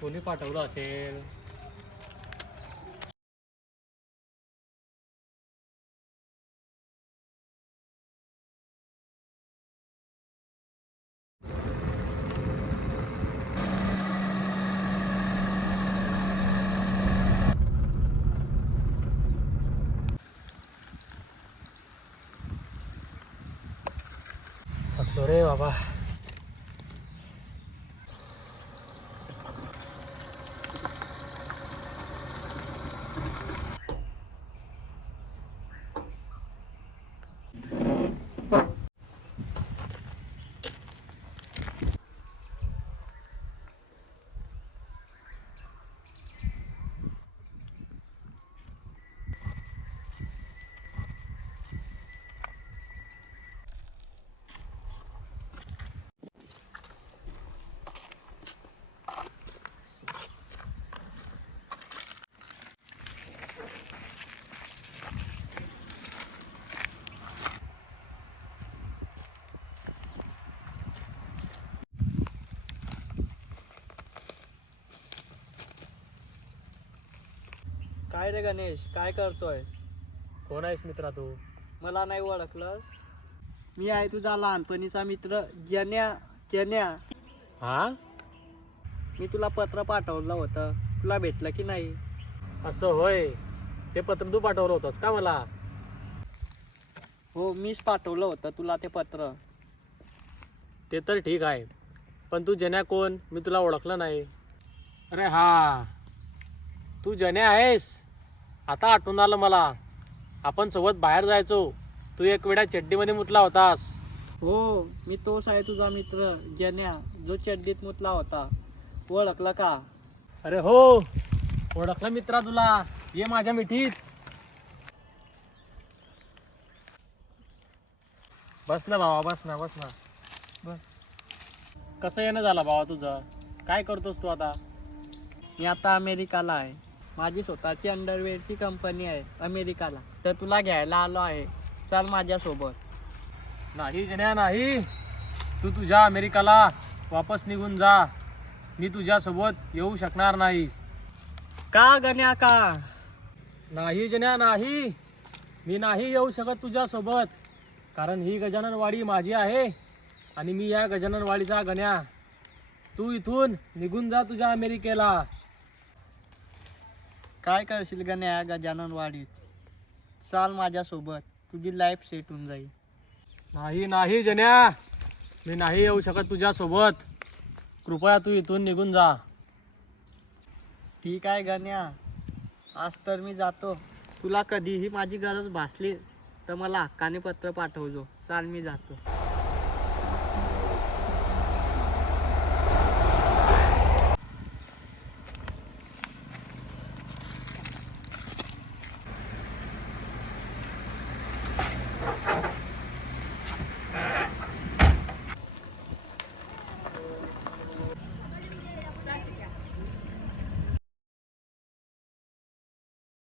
कोणी पाठवलं असेल? थकलो रे बाबा. काय रे गणेश, काय करतोयस? कोण आहेस मित्रा तू? मला नाही ओळखलंस? मी आहे तुझा लहानपणीचा मित्र जन्या. जन्या, हा, मी तुला पत्र पाठवलं होतं, तुला भेटलं की नाही? असं होय. ते पत्र तू पाठवलं होतंस का मला? हो, मीच पाठवलं होतं तुला ते पत्र. ते तर ठीक आहे, पण तू जन्या कोण? मी तुला ओळखलं नाही. अरे हा, तू जन्या आहेस. आता आठवून आलं मला. आपण सोबत बाहेर जायचो. तू एक वेळा चड्डीमध्ये मुतला होतास. हो, मी तोच आहे तुझा मित्र जन्या, जो चड्डीत मुतला होता. ओळखलं का? अरे हो, ओळखलं मित्रा तुला. ये माझ्या मिठीत. बस ना भावा, बस ना, बस ना, बस. कसं येणं झालं भावा तुझं? काय करतोस तू आता? मी आता अमेरिकाला आहे. माझी स्वतःची अंडरवेअरची कंपनी आहे अमेरिकाला. तर तुला घ्यायला आलो आहे, चल माझ्यासोबत. नाही जन्या नाही. तू तुझ्या अमेरिकाला वापस निघून जा. मी तुझ्यासोबत येऊ शकणार नाहीस. का गण्या, का? नाही जन्या नाही. मी नाही येऊ शकत तुझ्यासोबत. कारण ही गजाननवाडी माझी आहे आणि मी या गजाननवाडीचा गण्या. तू इथून निघून जा तुझ्या अमेरिकेला. काय करशील गण्या गजाननवाडीत? चाल माझ्यासोबत, तुझी लाईफ सेट होऊन जाईल. नाही नाही जन्या, मी नाही येऊ शकत तुझ्यासोबत. कृपया तू इथून निघून जा. ठीक आहे गण्या, आज तर मी जातो. तुला कधीही माझी गरज भासली तर मला हक्काने पत्र पाठवજો. चाल, मी जातो.